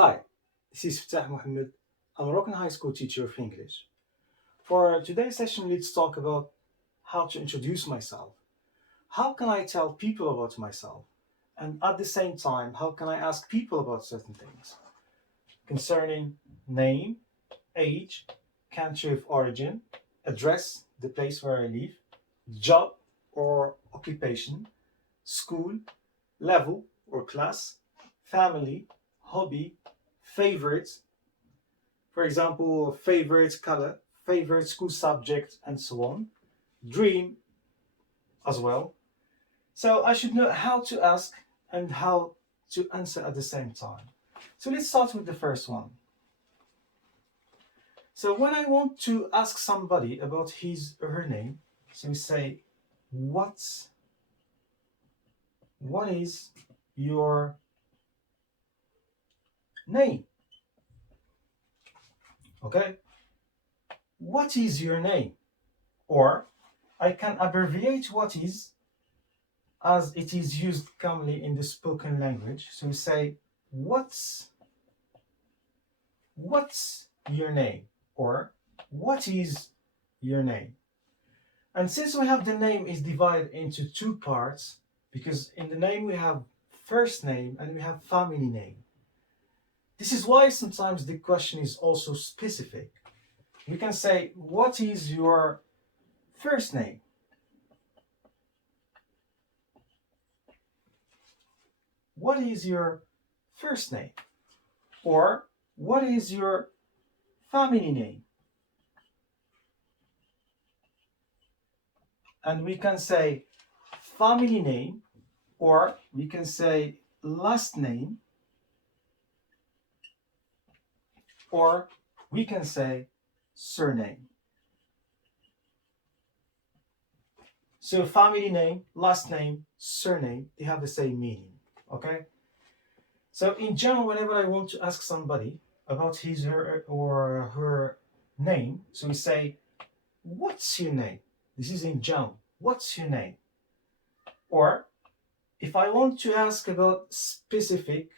Hi, this is Fatah Mohammed. I'm a Moroccan high school teacher of English. For today's session, let's talk about how to introduce myself. How can I tell people about myself? And at the same time, how can I ask people about certain things concerning name, age, country of origin, address, the place where I live, job or occupation, school, level or class, family, hobby, favorite, for example, favorite color, favorite school subject, and so on, dream as well. So I should know how to ask and how to answer at the same time. So let's start with the first one. So when I want to ask somebody about his or her name, so we say, what's what is your name? Okay? What is your name? Or I can abbreviate what is as it is used commonly in the spoken language. So we say, what's your name? Or what is your name? And since we have the name is divided into two parts, because in the name we have first name and we have family name. This is why sometimes the question is also specific. We can say, what is your first name? What is your first name? Or what is your family name? And we can say family name, or we can say last name, or we can say surname. So family name, last name, surname, they have the same meaning. Okay? So in general, whenever I want to ask somebody about his or her name, so we say, what's your name? This is in general. What's your name? Or if I want to ask about specific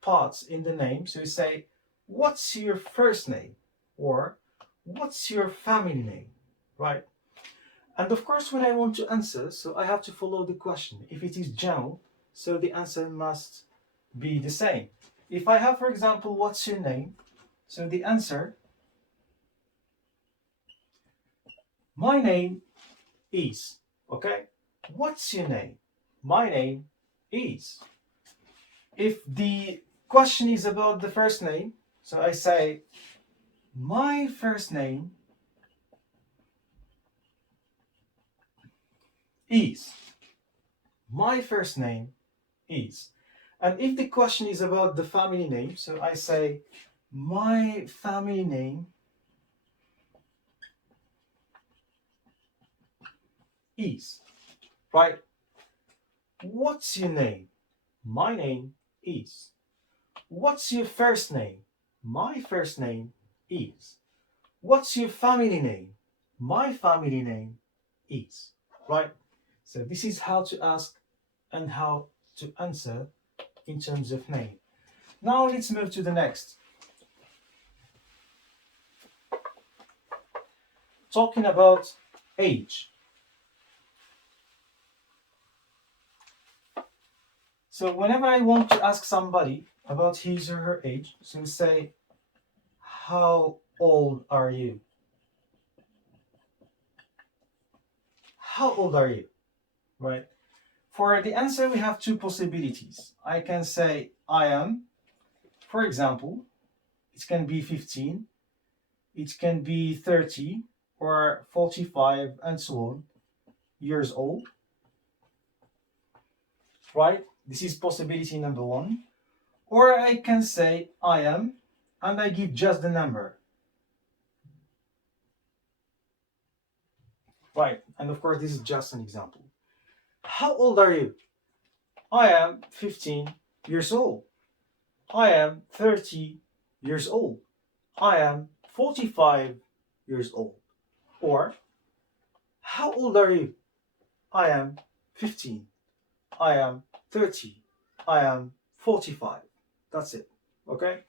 parts in the name, so we say, what's your first name? Or what's your family name? Right? And of course, when I want to answer, so I have to follow the question. If it is general, so the answer must be the same. If I have, for example, what's your name? So the answer, my name is. Okay? What's your name? My name is. If the question is about the first name, so I say, my first name is. My first name is. And if the question is about the family name, so I say, my family name is. Right? What's your name? My name is. What's your first name? My first name is. What's your family name? My family name is. Right? So this is how to ask and how to answer in terms of name. Now let's move to the next. Talking about age. So whenever I want to ask somebody about his or her age, so we say, how old are you? How old are you? Right? For the answer, we have two possibilities. I can say, I am, for example, it can be 15, it can be 30, or 45, and so on, years old. Right? This is possibility number one. Or I can say, I am, and I give just the number. Right? And of course, this is just an example. How old are you? I am 15 years old. I am 30 years old. I am 45 years old. Or, how old are you? I am 15. I am 30. I am 45. That's it. Okay?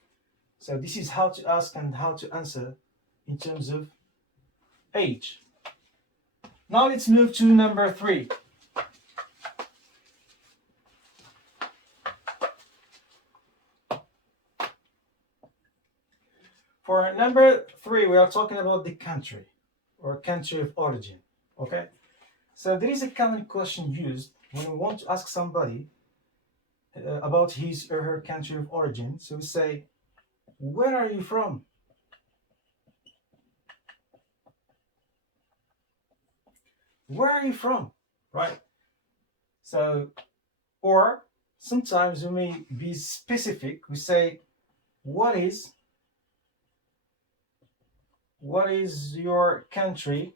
So this is how to ask and how to answer in terms of age. Now let's move to number 3. For number 3, we are talking about the country or country of origin. Okay? So there is a common question used when we want to ask somebody about his or her country of origin. So we say, where are you from? Where are you from? Right? So, or sometimes we may be specific. We say, what is your country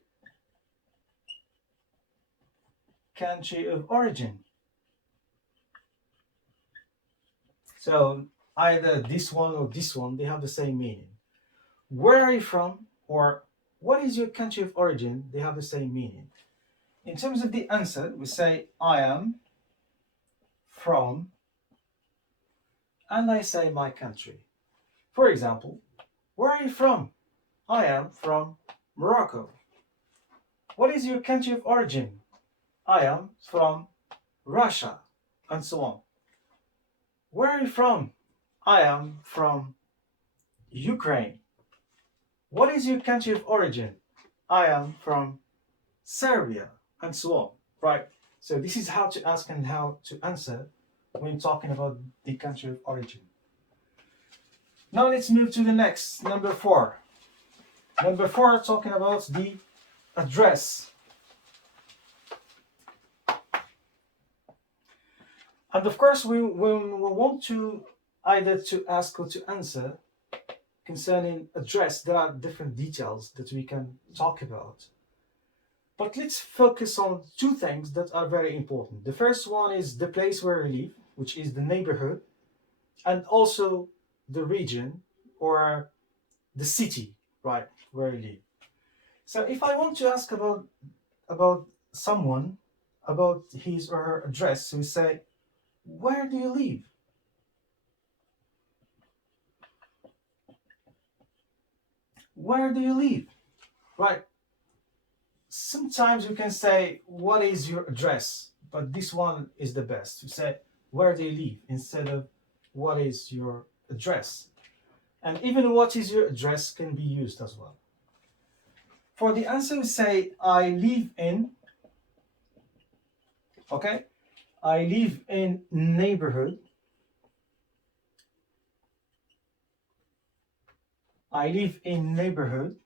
of origin? So either this one or this one, they have the same meaning. Where are you from? Or what is your country of origin? They have the same meaning. In terms of the answer, we say I am from, and I say my country. For example, where are you from? I am from Morocco. What is your country of origin? I am from Russia, and so on. Where are you from? I am from Ukraine. What is your country of origin? I am from Serbia, and so on. Right? So this is how to ask and how to answer when talking about the country of origin. Now let's move to the next, number 4. Number 4, talking about the address. And of course, when we want to either to ask or to answer concerning address, there are different details that we can talk about. But let's focus on 2 things that are very important. The first one is the place where we live, which is the neighborhood, and also the region or the city, right, where we live. So if I want to ask about someone, about his or her address, we say, where do you live? Where do you live? Right? Sometimes we can say, what is your address? But this one is the best. You say, where do you live? Instead of, what is your address? And even what is your address can be used as well. For the answer, we say, I live in, okay? I live in neighborhood. I live in neighborhood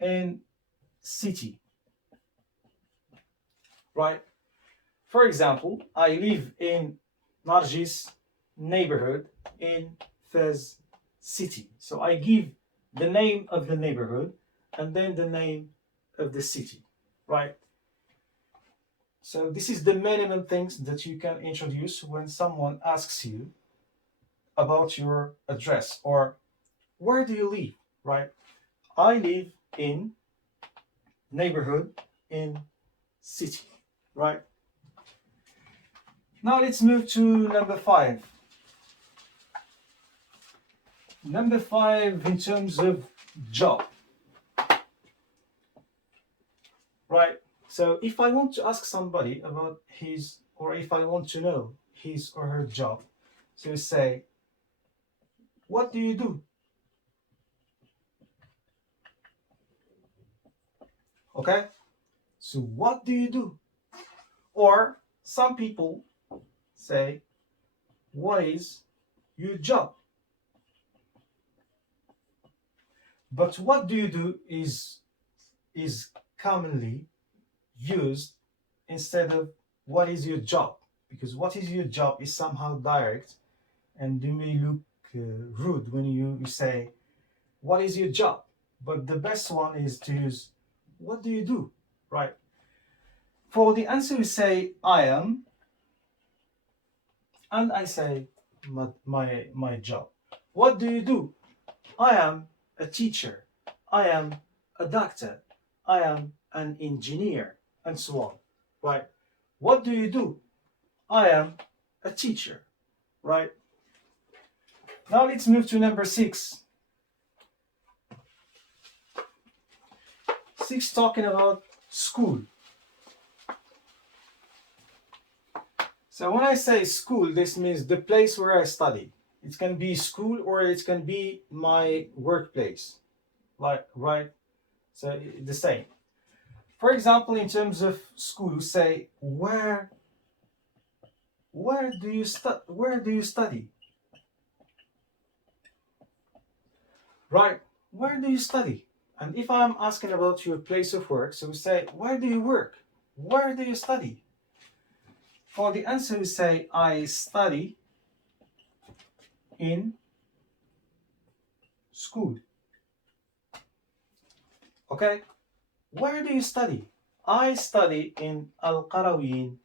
in city, right? For example, I live in Nargis neighborhood in Fez city. So I give the name of the neighborhood and then the name of the city, right? So this is the minimum things that you can introduce when someone asks you about your address or where do you live, right? I live in neighborhood in city, right? Now let's move to number 5. Number 5 in terms of job, right? So if I want to ask somebody about his, or if I want to know his or her job, so you say, what do you do? Okay? So what do you do? Or some people say, what is your job? But what do you do is commonly used instead of what is your job, because what is your job is somehow direct and you may look rude when you say what is your job, but the best one is to use what do you do, right? For the answer we say I am, and I say my job. What do you do? I am a teacher, I am a doctor, I am an engineer, and so on, right? What do you do? I am a teacher, right? Now let's move to number 6. 6 talking about school. So when I say school, this means the place where I study. It can be school or it can be my workplace. Like, right? So the same. For example, in terms of school, say where do you study? Right? Where do you study? And if I'm asking about your place of work, so we say where do you work? Where do you study? For the answer, we say I study in school. Okay? Where do you study? I study in Al Qarawiyyin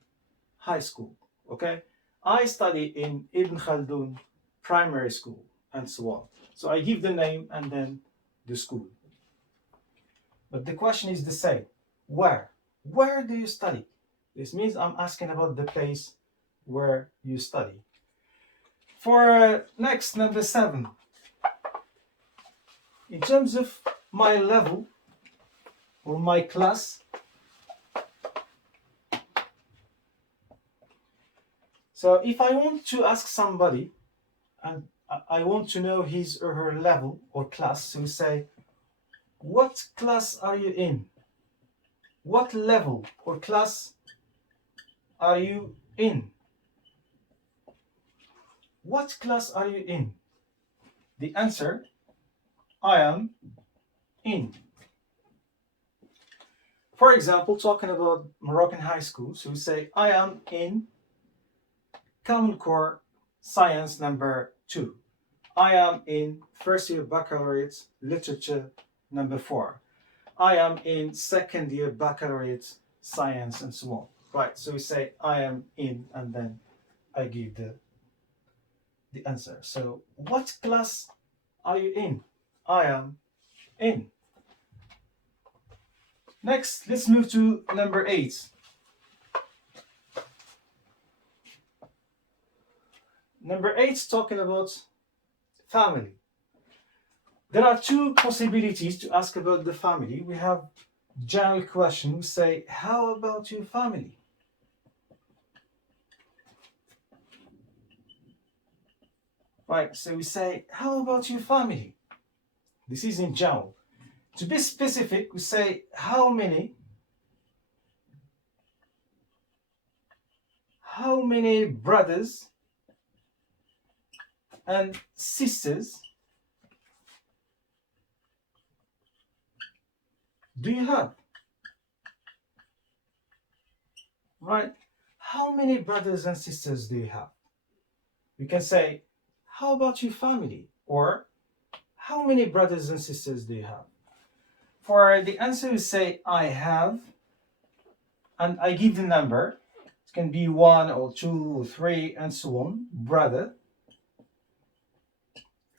High School. Okay? I study in Ibn Khaldun Primary School, and so on. So I give the name and then the school. But the question is the same. Where? Where do you study? This means I'm asking about the place where you study. For next, number 7. In terms of my level or my class, so if I want to ask somebody and I want to know his or her level or class, so we say, what class are you in? What level or class are you in? What class are you in? The answer, I am in. For example, talking about Moroccan high school, so we say, I am in Common Core Science number 2. I am in first year baccalaureate literature number 4. I am in second year baccalaureate science and so on. Right, so we say I am in and then I give the answer. So what class are you in? I am in. Next, let's move to number 8. Number 8 is talking about family. There are 2 possibilities to ask about the family. We have general question. We say, how about your family? Right, so we say, how about your family? This is in general. To be specific, we say, how many brothers and sisters do you have? Right? How many brothers and sisters do you have? We can say, how about your family? Or, how many brothers and sisters do you have? For the answer, we say, I have, and I give the number. It can be 1 or 2 or 3 and so on, brother.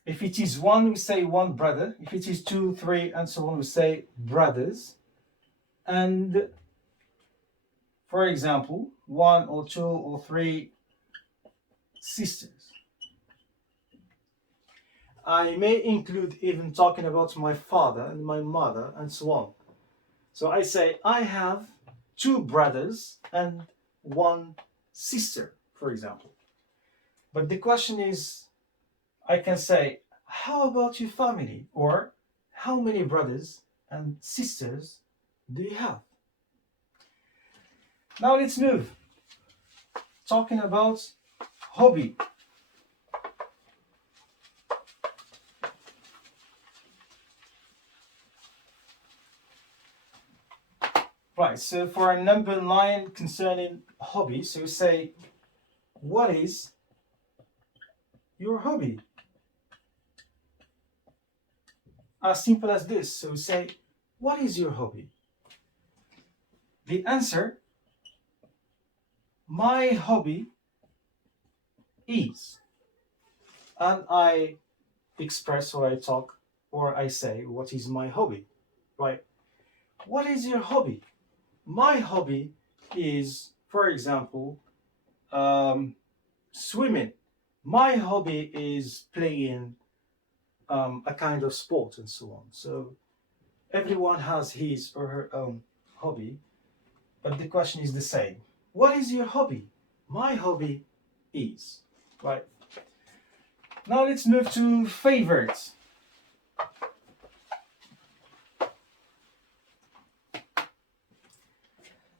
If it is 1, we say 1 brother. If it is 2, 3 and so on, we say brothers. And for example, 1 or 2 or 3 sisters. I may include even talking about my father and my mother and so on. So I say, I have 2 brothers and 1 sister, for example. But the question is, I can say, how about your family? Or, how many brothers and sisters do you have? Now let's move. Talking about hobby. Right, so for number 9 concerning hobby, so we say, what is your hobby? As simple as this. So we say, what is your hobby? The answer, my hobby is, and I express or I talk or I say, what is my hobby? Right? What is your hobby? My hobby is, for example, swimming. My hobby is playing a kind of sport and so on. So everyone has his or her own hobby, but the question is the same. What is your hobby? My hobby is. Right. Now let's move to favorites.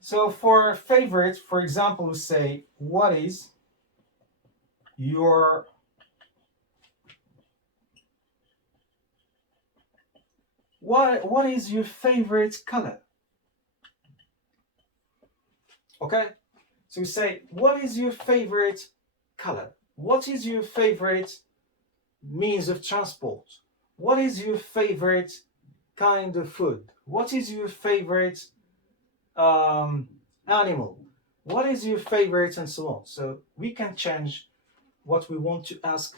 So for favorite, for example, we say, what is your what is your favorite color? Okay? So we say, what is your favorite color? What is your favorite means of transport? What is your favorite kind of food? What is your favorite animal? What is your favorite and so on? So we can change what we want to ask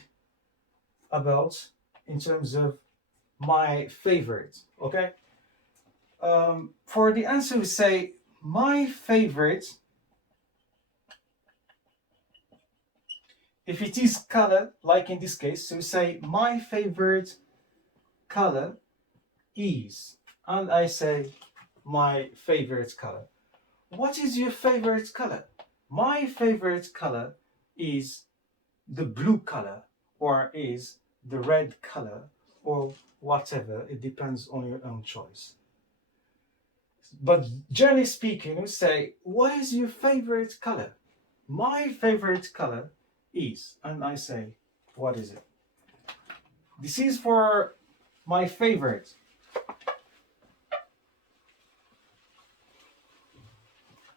about in terms of my favorite. Okay. For the answer, we say my favorite. If it is color, like in this case, so we say my favorite color is, and I say my favorite color. What is your favorite color? My favorite color is the blue color, or is the red color, or whatever. It depends on your own choice. But generally speaking, we say, what is your favorite color? My favorite color is, and I say, what is it? This is for my favorite.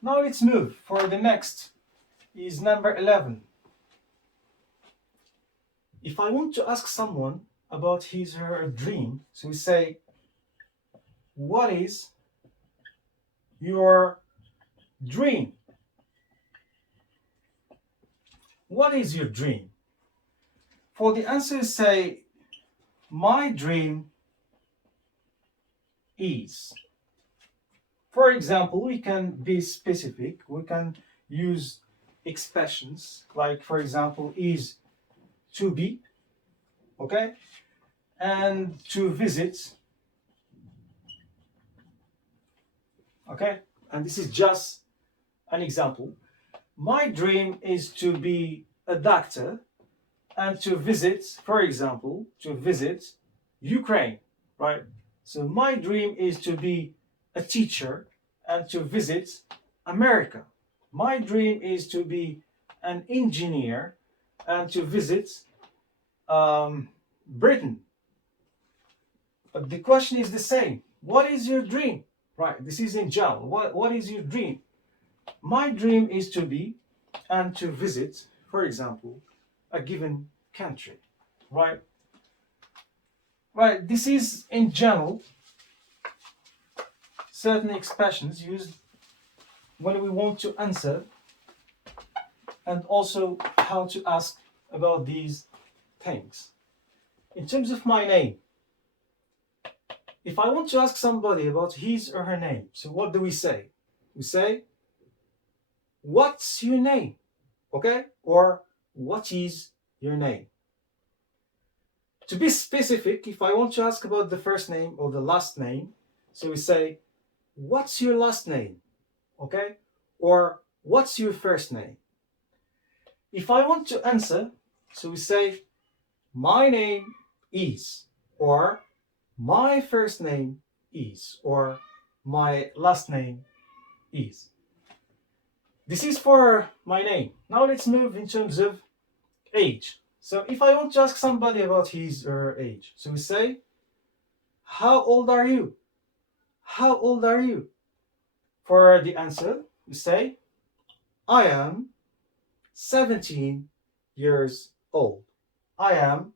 Now let's move for the next, is number 11. If I want to ask someone about his or her dream, so we say, what is your dream? What is your dream? For the answer, say, my dream is. For example, we can be specific. We can use expressions like, for example, is to be, okay, and to visit, okay, and this is just an example. My dream is to be a doctor and to visit, for example, to visit Ukraine, right? So my dream is to be a teacher and to visit America. My dream is to be an engineer and to visit Britain. But the question is the same. What is your dream? Right, this is in general. What is your dream? My dream is to be and to visit, for example, a given country. Right? Right, this is in general certain expressions used when we want to answer, and also how to ask about these things. In terms of my name, if I want to ask somebody about his or her name, so what do we say? We say, what's your name? Okay? Or what is your name? To be specific, if I want to ask about the first name or the last name, so we say, what's your last name? Okay? Or what's your first name? If I want to answer, so we say, my name is, or my first name is, or my last name is. This is for my name. Now let's move in terms of age. So if I want to ask somebody about his or her age, so we say, how old are you? How old are you? For the answer, we say, I am 17 years old. I am,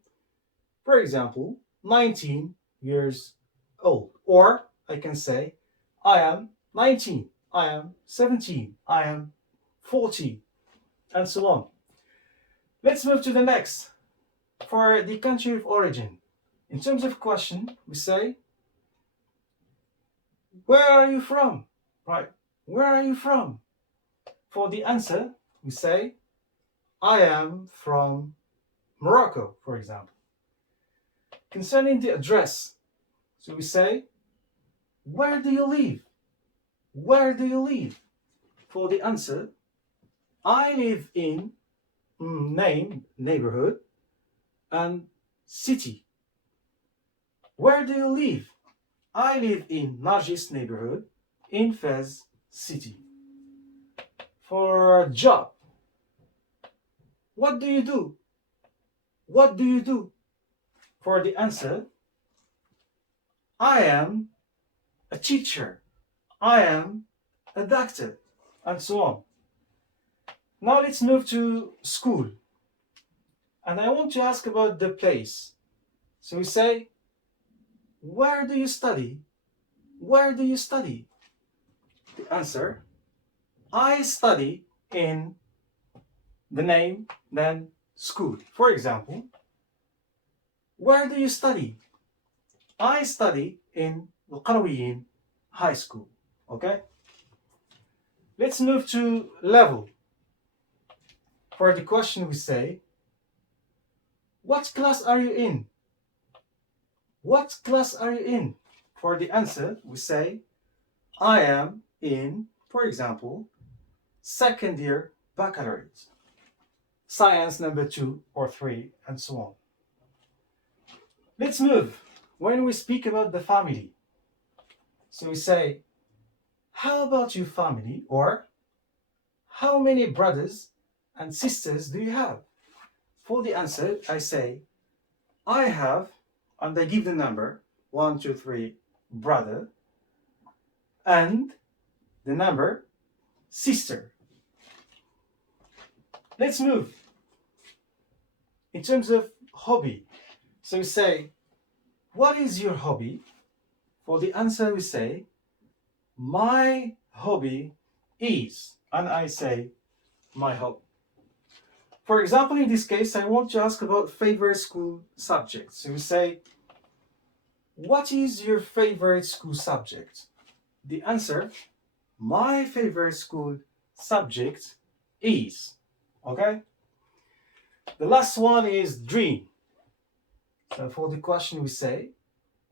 for example, 19 years old. Or I can say, I am 19, I am 17, I am 40, and so on. Let's move to the next. For the country of origin, in terms of question, we say, where are you from? Right? Where are you from? For the answer, we say, I am from Morocco, for example. Concerning the address, so we say, where do you live? Where do you live? For the answer, I live in name, neighborhood, and city. Where do you live? I live in Nargis neighborhood in Fez city. For job, what do you do? What do you do? For the answer, I am a teacher. I am a doctor, and so on. Now let's move to school. And I want to ask about the place. So we say, where do you study? Where do you study? The answer, I study in the name, then school. For example, where do you study? I study in Al-Qarawiyyin High School. Okay? Let's move to level. For the question we say, what class are you in? What class are you in? For the answer, we say, I am in, for example, second year baccalaureate, science number 2 or 3, and so on. Let's move. When we speak about the family, so we say, how about your family? Or, how many brothers and sisters do you have? For the answer, I say, I have, and I give the number 1, 2, 3, brother, and the number sister. Let's move. In terms of hobby, so we say, what is your hobby? For the answer, we say, my hobby is, and I say, my hobby. For example, in this case, I want to ask about favorite school subjects. So we say, what is your favorite school subject? The answer, my favorite school subject is. Okay? The last one is dream. So for the question we say,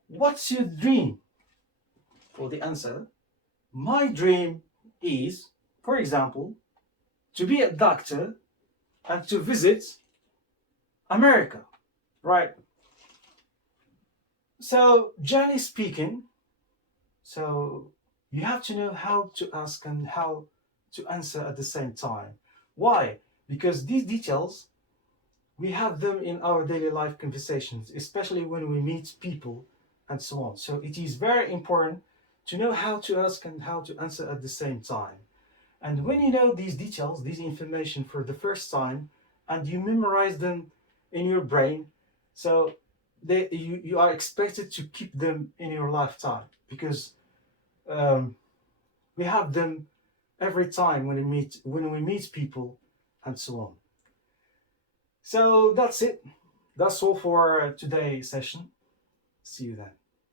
what's your dream? For the answer, my dream is, for example, to be a doctor and to visit America, right? So, generally speaking, so you have to know how to ask and how to answer at the same time. Why? Because these details, we have them in our daily life conversations, especially when we meet people and so on. So it is very important to know how to ask and how to answer at the same time. And when you know these details, this information for the first time, and you memorize them in your brain, so you are expected to keep them in your lifetime, because we have them every time when we meet people and so on. So that's it. That's all for today's session. See you then.